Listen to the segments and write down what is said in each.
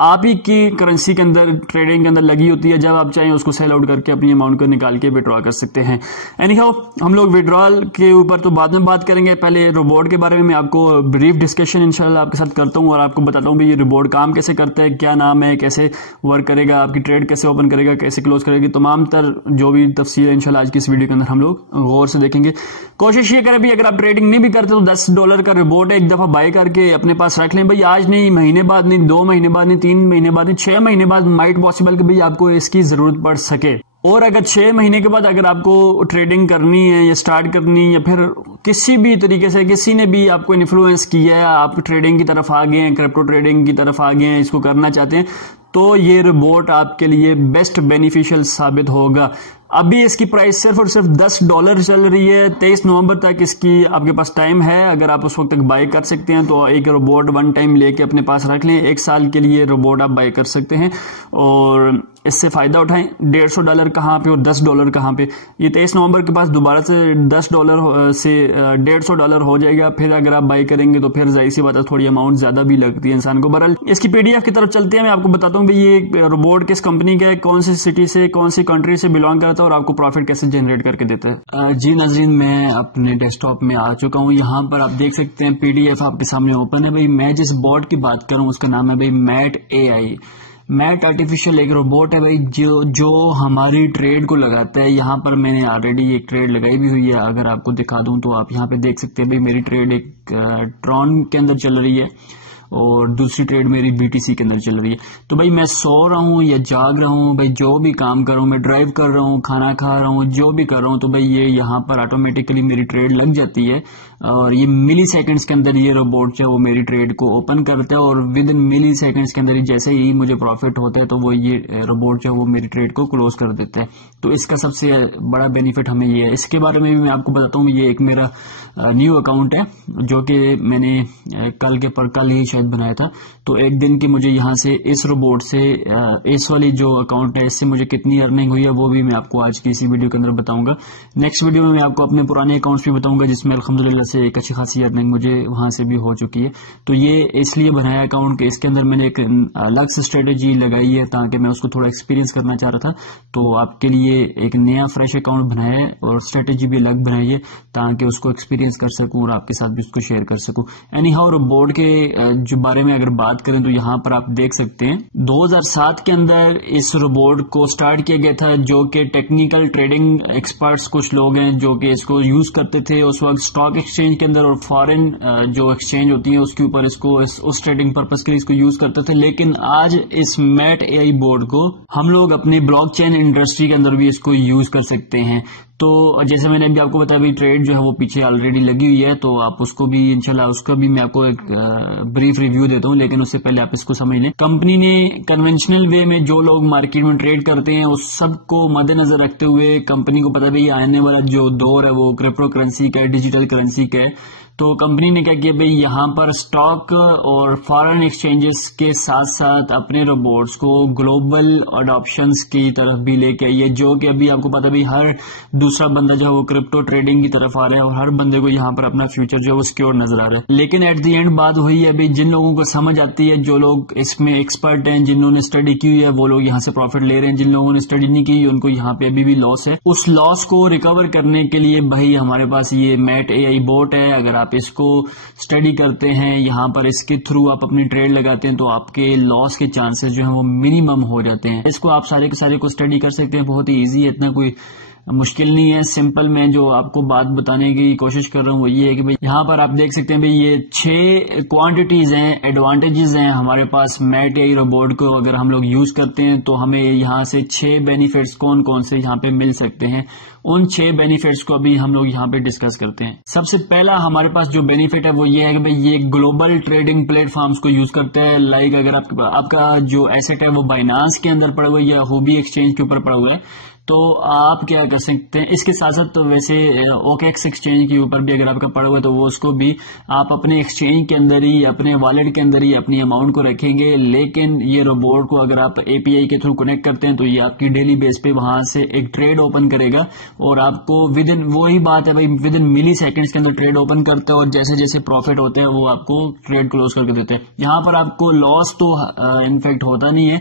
آپ ہی کی کرنسی کے اندر ٹریڈنگ کے اندر لگی ہوتی ہے. جب آپ چاہیں اس کو سیل آؤٹ کر کے اپنی اماؤنٹ کو نکال کے وڈرا کر سکتے ہیں. اینی ہاؤ ہم لوگ وڈرال کے اوپر تو بعد میں بات کریں گے. پہلے روبوٹ کے بارے میں آپ کو بریف ڈسکشن انشاءاللہ آپ کے ساتھ کرتا ہوں اور آپ کو بتاتا ہوں یہ روبوٹ کام کیسے کرتا ہے, کیا نام ہے, کیسے ورک کرے گا, آپ کی ٹریڈ کیسے اوپن کرے گا, کیسے کلوز کرے گا. تمام تر جو بھی تفصیل ہے انشاءاللہ آج کی اس ویڈیو کے اندر ہم لوگ غور سے دیکھیں گے. کوشش یہ کریں بھی اگر آپ ٹریڈنگ نہیں بھی کرتے تو $10 کا روبوٹ ہے, ایک دفعہ بائی کر کے اپنے پاس رکھ لیں. بھائی آج نہیں, مہینے بعد نہیں, 2 مہینے بعد نہیں, 3 مہینے بعد نہیں, 6 مہینے بعد مائٹ پاسبل کہ بھائی آپ کو اس کی ضرورت پڑ سکے. اور اگر 6 مہینے کے بعد اگر آپ کو ٹریڈنگ کرنی ہے یا سٹارٹ کرنی ہے یا پھر کسی بھی طریقے سے کسی نے بھی آپ کو انفلوئنس کیا ہے, آپ ٹریڈنگ کی طرف آ گئے ہیں, کرپٹو ٹریڈنگ کی طرف آ گئے ہیں, اس کو کرنا چاہتے ہیں, تو یہ روبوٹ آپ کے لیے بیسٹ بینیفیشل ثابت ہوگا. ابھی اس کی پرائس صرف اور صرف $10 چل رہی ہے. 23 نومبر تک اس کی آپ کے پاس ٹائم ہے. اگر آپ اس وقت تک بائی کر سکتے ہیں تو ایک روبوٹ ون ٹائم لے کے اپنے پاس رکھ لیں. 1 سال کے لیے روبوٹ آپ بائی کر سکتے ہیں اور اس سے فائدہ اٹھائیں. $150 کہاں پہ اور $10 کہاں پہ. یہ 23 نومبر کے پاس دوبارہ سے $10 سے $150 ہو جائے گا. پھر اگر آپ بائی کریں گے تو پھر ظاہر سی بات ہے تھوڑی اماؤنٹ زیادہ بھی لگتی ہے انسان کو. بہرحال اس کی PDF کی طرف چلتے ہیں. میں آپ کو بتاتا ہوں کہ یہ روبوٹ کس کمپنی کا ہے, کون سی سٹی سے, کون سی کنٹری سے بلانگ کرتا ہے اور آپ کو پروفٹ کیسے جنریٹ کر کے دیتا ہے. جی ناظرین, میں اپنے ڈیسک ٹاپ میں آ چکا ہوں. یہاں پر آپ دیکھ سکتے ہیں PDF آپ کے سامنے اوپن ہے. بھائی میں جس بورڈ کی بات کروں اس کا نام ہے بھائی میٹ AI. میٹ آرٹیفیشل ایک روبوٹ ہے بھائی جو ہماری ٹریڈ کو لگاتا ہے. یہاں پر میں نے آلریڈی ایک ٹریڈ لگائی بھی ہوئی ہے. اگر آپ کو دکھا دوں تو آپ یہاں پہ دیکھ سکتے ہیں بھائی میری ٹریڈ ایک ٹرون کے اندر چل رہی ہے اور دوسری ٹریڈ میری BTC کے اندر چل رہی ہے. تو بھائی میں سو رہا ہوں یا جاگ رہا ہوں, بھائی جو بھی کام کر رہا ہوں, میں ڈرائیو کر رہا ہوں, کھانا کھا رہا ہوں, جو بھی کر رہا ہوں, تو بھائی یہ یہاں پر آٹومیٹکلی میری ٹریڈ لگ جاتی ہے اور یہ ملی سیکنڈز کے اندر یہ روبوٹ جو ہے وہ میری ٹریڈ کو اوپن کرتا ہے اور ود ان ملی سیکنڈز کے اندر جیسے ہی مجھے پروفٹ ہوتا ہے تو وہ یہ روبوٹ جو ہے وہ میری ٹریڈ کو کلوز کر دیتا ہے. تو اس کا سب سے بڑا بینیفٹ ہمیں یہ ہے. اس کے بارے میں بھی میں آپ کو بتاتا ہوں. یہ ایک میرا نیو اکاؤنٹ ہے جو کہ میں نے کل ہی شاید بنایا تھا. تو ایک دن کی مجھے یہاں سے اس روبوٹ سے اس والی جو اکاؤنٹ ہے اس سے مجھے کتنی ارننگ ہوئی ہے وہ بھی میں آپ کو آج کی اسی ویڈیو کے اندر بتاؤں گا. نیکسٹ ویڈیو میں آپ کو اپنے پرانے اکاؤنٹس بھی بتاؤں گا جس میں الحمدللہ سے ایک اچھی خاصی ارننگ مجھے وہاں سے بھی ہو چکی ہے. تو یہ اس لیے بنایا اکاؤنٹ کہ اس کے اندر میں نے ایک الگ سے اسٹریٹجی لگائی ہے تاکہ میں اس کو تھوڑا ایکسپیرینس کرنا چاہ رہا تھا. تو آپ کے لیے ایک نیا فریش اکاؤنٹ بنایا ہے اور اسٹریٹجی بھی الگ بنائی ہے تاکہ اس کو ایکسپیرینس کر سکوں اور آپ کے ساتھ بھی اس کو شیئر کر سکوں. اینی ہاؤ روبوٹ کے جو بارے میں اگر بات کریں تو یہاں پر آپ دیکھ سکتے ہیں 2007 کے اندر اس روبوٹ کو سٹارٹ کیا گیا تھا جو کہ ٹیکنیکل ٹریڈنگ ایکسپرٹس کچھ لوگ ہیں جو کہ اس کو یوز کرتے تھے اس وقت اسٹاک ایکسچینج کے اندر اور فارن جو ایکسچینج ہوتی ہیں اس کے اوپر اس کو اس ٹریڈنگ پرپز کے لیے اس کو یوز کرتے تھے. لیکن آج اس میٹ AI بورڈ کو ہم لوگ اپنی بلاک چین انڈسٹری کے اندر بھی اس کو یوز کر سکتے ہیں. تو جیسے میں نے ابھی آپ کو بتایا ٹریڈ جو ہے وہ پیچھے آلریڈی لگی ہوئی ہے تو آپ اس کو بھی انشاءاللہ اس کا بھی میں آپ کو ایک بریف ریویو دیتا ہوں. لیکن اس سے پہلے آپ اس کو سمجھ لیں کمپنی نے کنونشنل وے میں جو لوگ مارکیٹ میں ٹریڈ کرتے ہیں اس سب کو مد نظر رکھتے ہوئے کمپنی کو پتا بھی آنے والا جو دور ہے وہ کرپٹو کرنسی کا ہے, ڈیجیٹل کرنسی کا ہے. تو کمپنی نے کیا کیا بھائی یہاں پر سٹاک اور فارن ایکسچینجز کے ساتھ ساتھ اپنے روبوٹس کو گلوبل اڈاپشنز کی طرف بھی لے کے آئی ہے جو کہ ابھی آپ کو پتا بھی ہر دوسرا بندہ جو ہے وہ کرپٹو ٹریڈنگ کی طرف آ رہا ہے اور ہر بندے کو یہاں پر اپنا فیوچر جو ہے وہ سکیور نظر آ رہا ہے. لیکن ایٹ دی اینڈ بات وہی ہے ابھی جن لوگوں کو سمجھ آتی ہے, جو لوگ اس میں ایکسپرٹ ہیں, جنہوں نے اسٹڈی کی ہوئی ہے وہ لوگ یہاں سے پروفٹ لے رہے ہیں. جن لوگوں نے اسٹڈی نہیں کی ان کو یہاں پہ ابھی بھی لاس ہے. اس لاس کو ریکور کرنے کے لیے بھائی ہمارے پاس یہ میٹ AI بوٹ ہے. اگر آپ اس کو اسٹڈی کرتے ہیں یہاں پر اس کے تھرو آپ اپنی ٹریڈ لگاتے ہیں تو آپ کے لاس کے چانسز جو ہیں وہ منیمم ہو جاتے ہیں. اس کو آپ سارے کے سارے کو اسٹڈی کر سکتے ہیں. بہت ہی ایزی ہے, اتنا کوئی مشکل نہیں ہے. سمپل میں جو آپ کو بات بتانے کی کوشش کر رہا ہوں وہ یہ ہے کہ یہاں پر آپ دیکھ سکتے ہیں بھائی یہ 6 کوانٹیٹیز ہیں, ایڈوانٹیجز ہیں ہمارے پاس میٹ AI روبوٹ کو اگر ہم لوگ یوز کرتے ہیں تو ہمیں یہاں سے 6 بینیفٹس کون کون سے یہاں پہ مل سکتے ہیں. ان 6 بینیفٹس کو ابھی ہم لوگ یہاں پہ ڈسکس کرتے ہیں. سب سے پہلا ہمارے پاس جو بینیفٹ ہے وہ یہ ہے کہ بھائی یہ گلوبل ٹریڈنگ پلیٹ فارمز کو یوز کرتا ہے. لائک اگر آپ کا جو ایسٹ ہے وہ بائنانس کے اندر پڑا ہوا ہے یا ہوبی ایکسچینج کے اوپر پڑا ہوا ہے تو آپ کیا کر سکتے ہیں اس کے ساتھ ساتھ، تو ویسے اوکے ایکس ایکسچینج کے اوپر بھی اگر آپ کا پڑا ہوا ہے تو وہ اس کو بھی آپ اپنے ایکسچینج کے اندر ہی، اپنے والٹ کے اندر ہی اپنی اماؤنٹ کو رکھیں گے. لیکن یہ روبوٹ کو اگر آپ اے پی آئی کے تھرو کنیکٹ کرتے ہیں تو یہ آپ کی ڈیلی بیس پہ وہاں سے ایک ٹریڈ اوپن کرے گا، اور آپ کو ود ان، وہی بات ہے بھائی، ود ان ملی سیکنڈز کے اندر ٹریڈ اوپن کرتے ہیں، اور جیسے جیسے پروفٹ ہوتے ہیں وہ آپ کو ٹریڈ کلوز کر کے دیتے ہیں. یہاں پر آپ کو لاس تو انفیکٹ ہوتا نہیں ہے.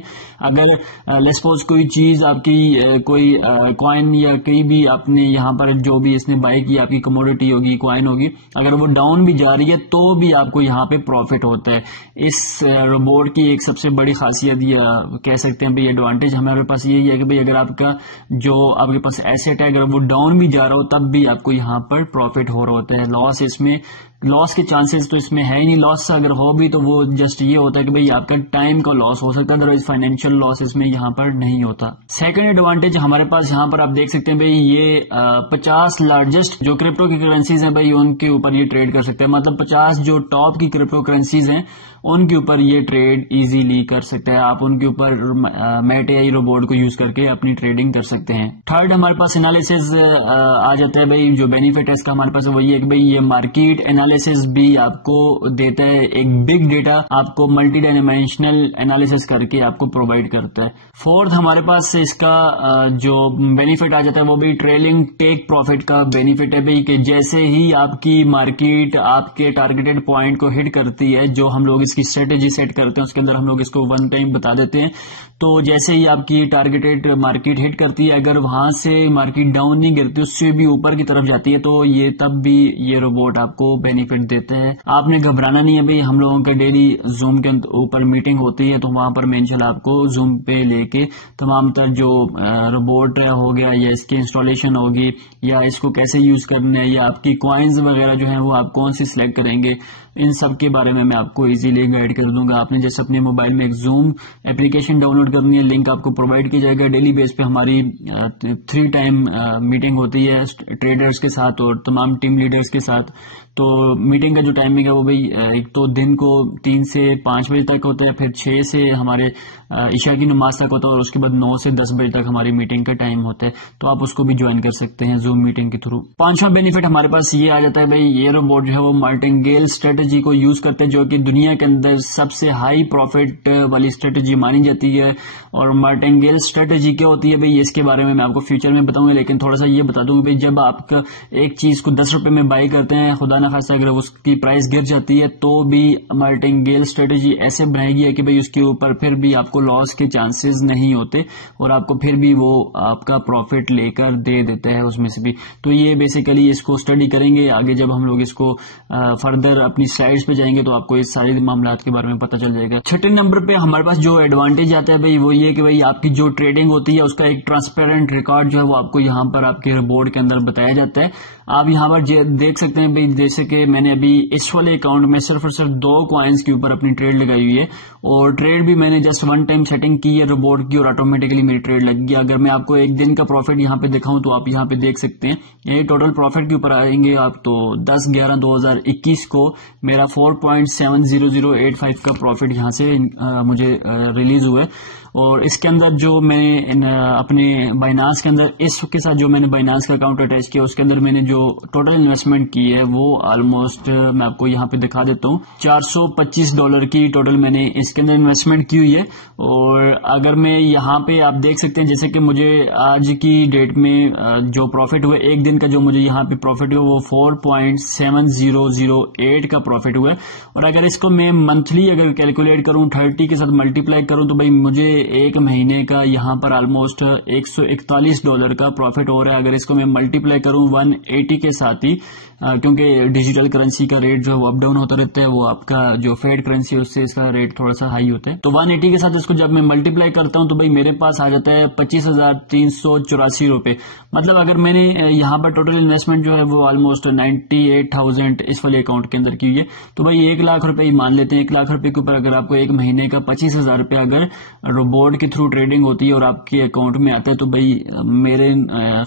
اگر لیسپوز کوئی چیز آپ کی کوئی کوائن یا کہیں بھی آپ نے یہاں پر جو بھی اس نے بائی کی آپ کی کموڈٹی ہوگی، کوائن ہوگی، اگر وہ ڈاؤن بھی جا رہی ہے تو بھی آپ کو یہاں پہ پروفٹ ہوتا ہے. اس روبوٹ کی ایک سب سے بڑی خاصیت یا کہہ سکتے ہیں بھائی ایڈوانٹیج ہمارے پاس یہی ہے کہ بھائی اگر آپ کا جو آپ کے پاس ایسٹ ہے اگر وہ ڈاؤن بھی جا رہا ہو تب بھی آپ کو یہاں پر پروفٹ ہو رہا ہوتا ہے. لاس کے چانسز تو اس میں ہے ہی نہیں. لاس اگر ہو بھی تو وہ جسٹ یہ ہوتا ہے کہ بھئی آپ کا ٹائم کا لاس ہو سکتا ہے، ادروائز فائنینشیل لاس اس میں یہاں پر نہیں ہوتا. سیکنڈ ایڈوانٹیج ہمارے پاس یہاں پر آپ دیکھ سکتے ہیں بھئی یہ 50 لارجسٹ جو کرپٹو کی کرنسیز ہیں بھئی ان کے اوپر یہ ٹریڈ کر سکتے ہیں. مطلب 50 جو ٹاپ کی کرپٹو کرنسیز ہیں ان کے اوپر یہ ٹریڈ ایزیلی کر سکتے ہیں. آپ ان کے اوپر میٹ اے آئی روبوٹ کو یوز کر کے اپنی ٹریڈنگ کر سکتے ہیں. تھرڈ ہمارے پاس انالیسز آ جاتا ہے بھئی، جو بینیفٹ ہے اس کا ہمارے پاس وہ یہ ہے کہ بھئی یہ مارکیٹ انالیسز بھی آپ کو دیتا ہے. ایک بگ ڈیٹا آپ کو ملٹی ڈائمینشنل انالیسز کر کے آپ کو پرووائڈ کرتا ہے. فورتھ ہمارے پاس اس کا جو بینیفٹ آ جاتا ہے وہ بھی ٹریلنگ ٹیک پروفٹ کا بینیفٹ ہے بھئی، کہ جیسے ہی آپ کی مارکیٹ آپ کے ٹارگیٹڈ پوائنٹ کو ہٹ کرتی ہے، جو ہم لوگ اس کی اسٹریٹجی سیٹ کرتے ہیں اس کے اندر ہم لوگ اس کو ون ٹائم بتا دیتے ہیں. تو جیسے ہی آپ کی ٹارگیٹڈ مارکیٹ ہٹ کرتی ہے، اگر وہاں سے مارکیٹ ڈاؤن نہیں گرتی، اس سے بھی اوپر کی طرف جاتی ہے، تو یہ تب بھی یہ روبوٹ آپ کو بینیفٹ دیتے ہیں. آپ نے گھبرانا نہیں ہے بھئی. ہم لوگوں کے ڈیلی زوم کے اوپر میٹنگ ہوتی ہے تو وہاں پر میں انشاءاللہ آپ کو زوم پہ لے کے تمام تر جو روبوٹ ہو گیا یا اس کی انسٹالیشن ہوگی یا اس کو کیسے یوز کرنا ہے یا آپ کی کوائنز وغیرہ جو ہیں وہ آپ کون سی سلیکٹ کریں گے، ان سب کے بارے میں آپ کو ایزیلی گائیڈ کر دوں گا. آپ نے جیسے اپنے موبائل میں ایک زوم اپلیکیشن ڈاؤن لوڈ کرنی ہے، لنک آپ کو پرووائڈ کی جائے گا. ڈیلی بیس پہ ہماری 3 ٹائم میٹنگ ہوتی ہے ٹریڈرز کے ساتھ اور تمام ٹیم لیڈرز کے ساتھ. تو میٹنگ کا جو ٹائمنگ ہے وہ بھئی ایک تو دن کو 3 سے 5 بجے تک ہوتا ہے، پھر 6 سے ہمارے عشاء کی نماز تک ہوتا ہے، اور اس کے بعد 9 سے 10 بجے تک ہماری میٹنگ کا ٹائم ہوتا ہے. تو آپ اس کو بھی جوائن کر سکتے ہیں زوم میٹنگ کے تھرو. پانچواں بینیفٹ ہمارے پاس یہ آ جاتا ہے بھئی یہ روبوٹ جو ہے وہ مارٹنگیل اسٹریٹجی کو یوز کرتے ہیں، جو کہ دنیا کے اندر سب سے ہائی پروفٹ والی اسٹریٹجی مانی جاتی ہے. اور مارٹنگیل اسٹریٹجی کیا ہوتی ہے بھئی اس کے بارے میں آپ کو فیوچر میں بتاؤں گا، لیکن تھوڑا سا یہ بتا دوں گا جب آپ ایک چیز کو 10 روپے میں بائی کرتے ہیں، خدا نہ خاصہ اگر اس کی پرائس گر جاتی ہے تو بھی مارٹنگیل اسٹریٹجی ایسے بنائے گی کہ بھئی اس کے اوپر پھر بھی آپ کو لاس کے چانسز نہیں ہوتے اور آپ کو پھر بھی وہ آپ کا پروفٹ لے کر دے دیتا ہے اس میں سے بھی. تو یہ بیسیکلی اس کو اسٹڈی کریں گے آگے جب ہم لوگ اس کو فردر اپنی سلائیڈز پہ جائیں گے تو آپ کو اس سارے معاملات کے بارے میں پتہ چل جائے گا. چھٹے نمبر پہ ہمارے پاس جو ایڈوانٹیج آتا ہے بھئی وہ یہ کہ بھئی آپ کی جو ٹریڈنگ ہوتی ہے اس کا ایک ٹرانسپیرنٹ ریکارڈ جو ہے وہ آپ کو یہاں پر آپ کے بورڈ کے اندر بتایا جاتا ہے. آپ یہاں پر دیکھ سکتے ہیں بھئی جیسے کہ میں نے ابھی اس والے اکاؤنٹ میں صرف اور صرف 2 کوائنز کے اوپر اپنی ٹریڈ لگائی ہوئی ہے اور ٹریڈ بھی میں نے جسٹ 1 ٹائم سیٹنگ کی ہے روبوٹ کی اور آٹومیٹکلی میری ٹریڈ لگ گیا. اگر میں آپ کو ایک دن کا پروفٹ یہاں پہ دکھاؤں تو آپ یہاں پہ دیکھ سکتے ہیں یہ ٹوٹل پروفٹ کے اوپر آئیں گے آپ تو 10/11/2021 کو میرا 4.70085 کا پروفٹ یہاں سے مجھے ریلیز ہوئے. اور اس کے اندر جو میں اپنے بائنانس کے اندر اس کے ساتھ جو میں نے بائنانس کا اکاؤنٹ اٹیچ کیا اس کے اندر میں نے جو ٹوٹل انویسٹمنٹ کی ہے وہ آلموسٹ میں آپ کو یہاں پہ دکھا دیتا ہوں $425 کی ٹوٹل میں نے اس کے اندر انویسٹمنٹ کی ہوئی ہے. اور اگر میں یہاں پہ آپ دیکھ سکتے ہیں جیسے کہ مجھے آج کی ڈیٹ میں جو پروفٹ ہوئے ایک دن کا جو مجھے یہاں پہ پروفٹ ہوا وہ 4.7008 کا پروفٹ ہوا ہے. اور اگر اس کو میں منتھلی اگر کیلکولیٹ کروں 30 کے ساتھ ملٹیپلائی کروں تو بھائی مجھے ایک مہینے کا یہاں پر آلموسٹ $141 کا پروفٹ ہو رہا ہے. اگر اس کو میں ملٹیپلائی کروں 180 کے ساتھ ہی کیونکہ ڈیجیٹل کرنسی کا ریٹ جو ہے وہ اپ ڈاؤن ہوتا رہتا ہے، وہ آپ کا جو فیڈ کرنسی ہے اس سے اس کا ریٹ تھوڑا سا ہائی ہوتا ہے. تو 180 کے ساتھ اس کو جب میں ملٹیپلائی کرتا ہوں تو بھائی میرے پاس آ جاتا ہے 25,384 روپے. مطلب اگر میں نے یہاں پر ٹوٹل انویسٹمنٹ جو ہے وہ آلموسٹ 98,000 اس والے اکاؤنٹ کے اندر کی ہوئی ہے. تو بھائی 1 لاکھ روپے ہی مان لیتے ہیں. 1 لاکھ روپے کے اوپر اگر آپ کو ایک مہینے کا 25,000 روپے اگر روبوٹ کے تھرو ٹریڈنگ ہوتی ہے اور آپ کے اکاؤنٹ میں آتا ہے تو بھائی میرے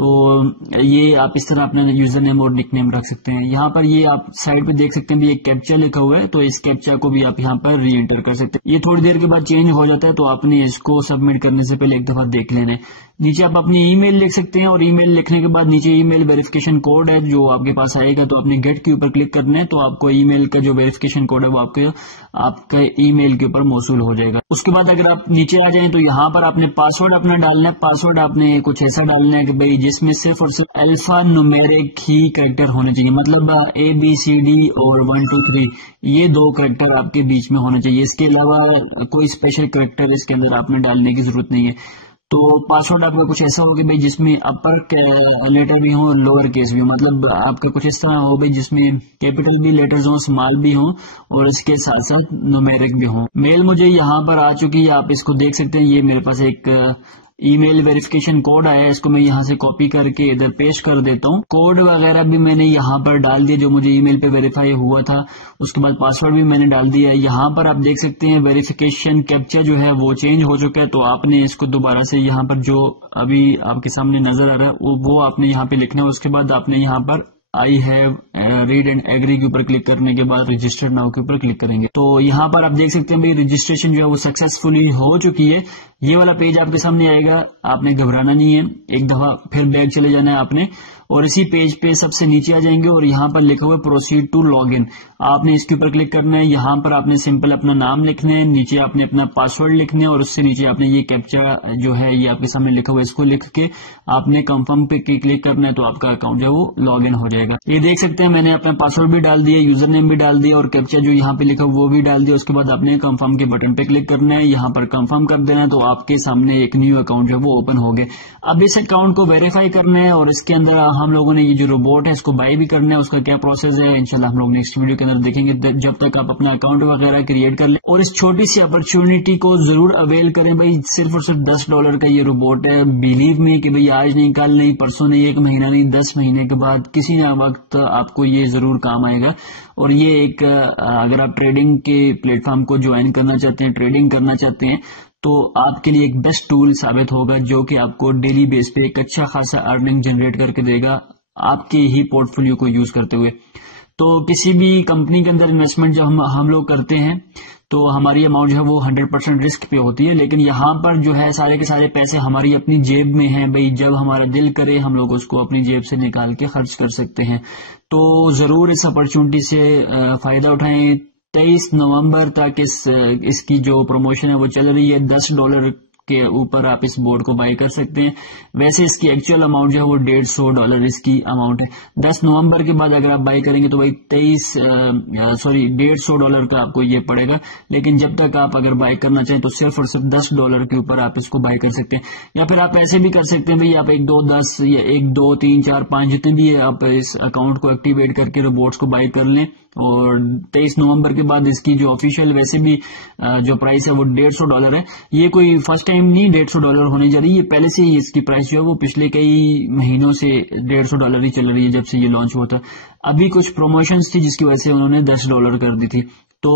تو یہ آپ اس طرح اپنا یوزر نیم اور نک نیم رکھ سکتے ہیں. یہاں پر یہ آپ سائڈ پہ دیکھ سکتے ہیں ایک کیپچا لکھا ہوا ہے, تو اس کیپچا کو بھی آپ یہاں پر ری انٹر کر سکتے ہیں. یہ تھوڑی دیر کے بعد چینج ہو جاتا ہے, تو آپ نے اس کو سبمٹ کرنے سے پہلے ایک دفعہ دیکھ لینا ہے. نیچے آپ اپنی ای میل لکھ سکتے ہیں, اور ای میل لکھنے کے بعد نیچے ای میل ویریفیکیشن کوڈ ہے جو آپ کے پاس آئے گا, تو اپنے گیٹ کے اوپر کلک کرنا ہے, تو آپ کو ای میل کا جو ویریفیکیشن کوڈ ہے وہ آپ کا ای میل کے اوپر موصول ہو جائے گا. اس کے بعد اگر آپ نیچے آ جائیں تو یہاں پر آپ نے پاسورڈ اپنا ڈالنا ہے. پاسورڈ آپ نے کچھ ایسا ڈالنا ہے کہ بھائی جس میں صرف اور صرف الفا نومیرک ہی کریکٹر ہونے چاہیے, مطلب ABCD اور 1 2 3 یہ 2 کریکٹر آپ کے بیچ میں ہونا چاہیے. اس کے علاوہ کوئی اسپیشل کریکٹر اس کے اندر آپ نے ڈالنے کی ضرورت نہیں ہے. تو پاسورڈ آپ کا کچھ ایسا ہوگا بھائی جس میں اپر لیٹر بھی ہوں اور لوور کیس بھی ہوں, مطلب آپ کا کچھ اس طرح ہو بھائی جس میں کیپٹل بھی لیٹرز ہوں, اسمال بھی ہوں, اور اس کے ساتھ ساتھ نومیرک بھی ہوں. میل مجھے یہاں پر آ چکی ہے, آپ اس کو دیکھ سکتے ہیں. یہ میرے پاس ایک ای میل ویریفیکیشن کوڈ آیا ہے, اس کو میں یہاں سے کاپی کر کے ادھر پیسٹ کر دیتا ہوں. کوڈ وغیرہ بھی میں نے یہاں پر ڈال دیا جو مجھے ای میل پہ ویریفائی ہوا تھا. اس کے بعد پاسورڈ بھی میں نے ڈال دیا. یہاں پر آپ دیکھ سکتے ہیں ویریفیکیشن کیپچا جو ہے وہ چینج ہو چکا ہے, تو آپ نے اس کو دوبارہ سے یہاں پر جو ابھی آپ کے سامنے نظر آ رہا ہے وہ آپ نے یہاں پہ لکھنا ہے. اس کے بعد آپ نے یہاں پر I have read and agree کے اوپر کلک کرنے کے بعد رجسٹر ناؤ کے اوپر کلک کریں گے. تو یہاں پر آپ دیکھ سکتے ہیں بھائی رجسٹریشن جو ہے وہ سکسیسفلی ہو چکی ہے. یہ والا پیج آپ کے سامنے آئے گا, آپ نے گھبرانا نہیں ہے, ایک دفعہ پھر بیک چلے جانا ہے آپ نے, اور اسی پیج پہ سب سے نیچے آ جائیں گے اور یہاں پر لکھا ہوا ہے پروسیڈ ٹو لاگ ان. آپ نے اس کے اوپر کلک کرنا ہے. یہاں پر آپ نے سمپل اپنا نام لکھنا ہے, نیچے آپ نے اپنا پاسورڈ لکھنا ہے, اور اس سے نیچے آپ نے یہ کیپچا جو ہے یہ آپ کے سامنے لکھا ہوا ہے اس کو لکھ کے آپ نے کنفرم پہ کلک کرنا ہے, تو آپ کا اکاؤنٹ جو ہے وہ لاگ ان ہو جائے گا. یہ دیکھ سکتے ہیں میں نے اپنا پاسورڈ بھی ڈال دیا, یوزر نیم بھی ڈال دیا, اور کیپچا جو یہاں پہ لکھا وہ بھی ڈال دیا. اس کے بعد آپ نے کنفرم کے بٹن پہ کلک کرنا ہے, یہاں پر کنفرم کر دینا ہے, تو آپ کے سامنے ایک نیو اکاؤنٹ جو ہے وہ اوپن ہو گئے. اب اس اکاؤنٹ کو ویریفائی کرنا ہے, اور اس کے اندر ہم لوگوں نے یہ جو روبوٹ ہے اس کو بائی بھی کرنا ہے. اس کا کیا پروسیس ہے انشاءاللہ ہم لوگ نیکسٹ ویڈیو کے اندر دیکھیں گے. جب تک آپ اپنا اکاؤنٹ وغیرہ کریٹ کر لیں اور اس چھوٹی سی اپرچونٹی کو ضرور اویل کریں. بھائی صرف اور صرف $10 کا یہ روبوٹ ہے. بلیو میں کہ بھئی آج نہیں, کل نہیں, پرسوں نہیں, 1 مہینہ نہیں, 10 مہینے کے بعد کسی نہ وقت آپ کو یہ ضرور کام آئے گا. اور یہ ایک اگر آپ ٹریڈنگ کے پلیٹ فارم کو جوائن کرنا چاہتے ہیں, ٹریڈنگ کرنا چاہتے ہیں, تو آپ کے لیے ایک بیسٹ ٹول ثابت ہوگا جو کہ آپ کو ڈیلی بیس پہ ایک اچھا خاصا ارننگ جنریٹ کر کے دے گا آپ کے ہی پورٹ فولیو کو یوز کرتے ہوئے. تو کسی بھی کمپنی کے اندر انویسٹمنٹ جب ہم لوگ کرتے ہیں تو ہماری اماؤنٹ جو ہے وہ 100% رسک پہ ہوتی ہے, لیکن یہاں پر جو ہے سارے کے سارے پیسے ہماری اپنی جیب میں ہیں. بھئی جب ہمارا دل کرے ہم لوگ اس کو اپنی جیب سے نکال کے خرچ کر سکتے ہیں. تو ضرور اس اپرچونٹی سے فائدہ اٹھائیں. 23 نومبر تک اس کی جو پروموشن ہے وہ چل رہی ہے. $10 کے اوپر آپ اس بورڈ کو بائی کر سکتے ہیں. ویسے اس کی ایکچوئل اماؤنٹ جو ہے وہ $150 اس کی اماؤنٹ ہے. 10 نومبر کے بعد اگر آپ بائی کریں گے تو بھائی $150 کا آپ کو یہ پڑے گا, لیکن جب تک آپ اگر بائی کرنا چاہیں تو صرف اور صرف $10 کے اوپر آپ اس کو بائی کر سکتے ہیں. یا پھر آپ ایسے بھی کر سکتے ہیں بھائی آپ 1 2 10 یا 1 2 3 4 5 جتنے بھی آپ اس اکاؤنٹ کو ایکٹیویٹ کر کے روبوٹس کو بائی کر لیں, اور 23 نومبر کے بعد اس کی جو آفیشیل ویسے بھی جو پرائس ہے وہ $150 ہے. یہ کوئی فرسٹ ٹائم نہیں $150 ہونے جا رہی ہے, پہلے سے ہی اس کی پرائس جو ہے وہ پچھلے کئی مہینوں سے $150 ہی چل رہی ہے جب سے یہ لانچ ہوا تھا. ابھی کچھ پروموشنز تھی جس کی وجہ سے انہوں نے $10 کر دی تھی. تو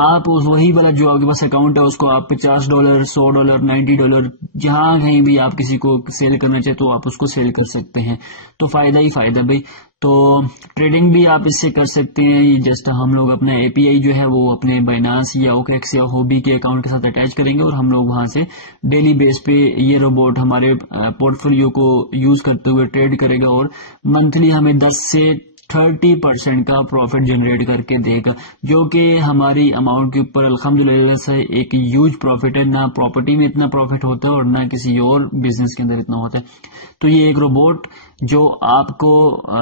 آپ وہی والا جو آپ کے پاس اکاؤنٹ ہے اس کو آپ $50 $100 $90 جہاں کہیں بھی آپ کسی کو سیل کرنا چاہے تو آپ اس کو سیل کر سکتے ہیں. تو فائدہ ہی فائدہ بھائی. تو ٹریڈنگ بھی آپ اس سے کر سکتے ہیں. جسٹ ہم لوگ اپنا API جو ہے وہ اپنے بائنانس یا OKX یا ہوبی کے اکاؤنٹ کے ساتھ اٹیچ کریں گے, اور ہم لوگ وہاں سے ڈیلی بیس پہ یہ روبوٹ ہمارے پورٹ فولیو کو یوز کرتے ہوئے ٹریڈ کرے گا, اور منتھلی ہمیں 10 سے 30% کا پروفٹ جنریٹ کر کے دے گا, جو کہ ہماری اماؤنٹ کے اوپر الحمدللہ سے ایک ہیوج پروفٹ ہے. نہ پراپرٹی میں اتنا پروفٹ ہوتا ہے اور نہ کسی اور بزنس کے اندر اتنا ہوتا ہے. تو یہ ایک روبوٹ جو آپ کو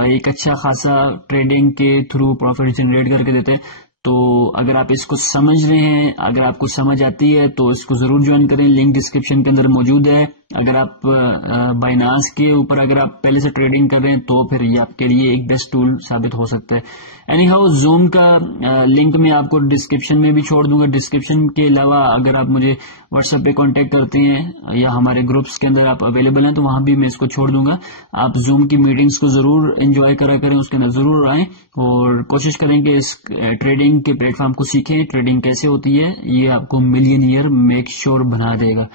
ایک اچھا خاصا ٹریڈنگ کے تھرو پروفٹ جنریٹ کر کے دیتے ہیں. تو اگر آپ اس کو سمجھ رہے ہیں, اگر آپ کو سمجھ آتی ہے تو اس کو ضرور جوائن کریں. لنک ڈسکرپشن کے اندر موجود ہے. اگر آپ بائنانس کے اوپر اگر آپ پہلے سے ٹریڈنگ کر رہے ہیں تو پھر یہ آپ کے لیے ایک بیسٹ ٹول ثابت ہو سکتا ہے. اینی ہاؤ زوم کا لنک میں آپ کو ڈسکرپشن میں بھی چھوڑ دوں گا. ڈسکرپشن کے علاوہ اگر آپ مجھے واٹس ایپ پہ کانٹیکٹ کرتے ہیں یا ہمارے گروپس کے اندر آپ اویلیبل ہیں تو وہاں بھی میں اس کو چھوڑ دوں گا. آپ زوم کی میٹنگز کو ضرور انجوائے کرا کریں, اس کے اندر ضرور آئیں اور کوشش کریں کہ اس ٹریڈنگ کے پلیٹ فارم کو سیکھیں. ٹریڈنگ کیسے ہوتی ہے یہ آپ کو ملینئر میک شور بنا دے گا.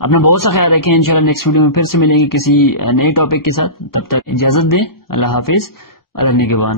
اپنا بہت سا خیال رکھیں. انشاءاللہ نیکسٹ ویڈیو میں پھر سے ملیں گے کسی نئے ٹاپک کے ساتھ. تب تک اجازت دیں. اللہ حافظ. اللہ نگہبان.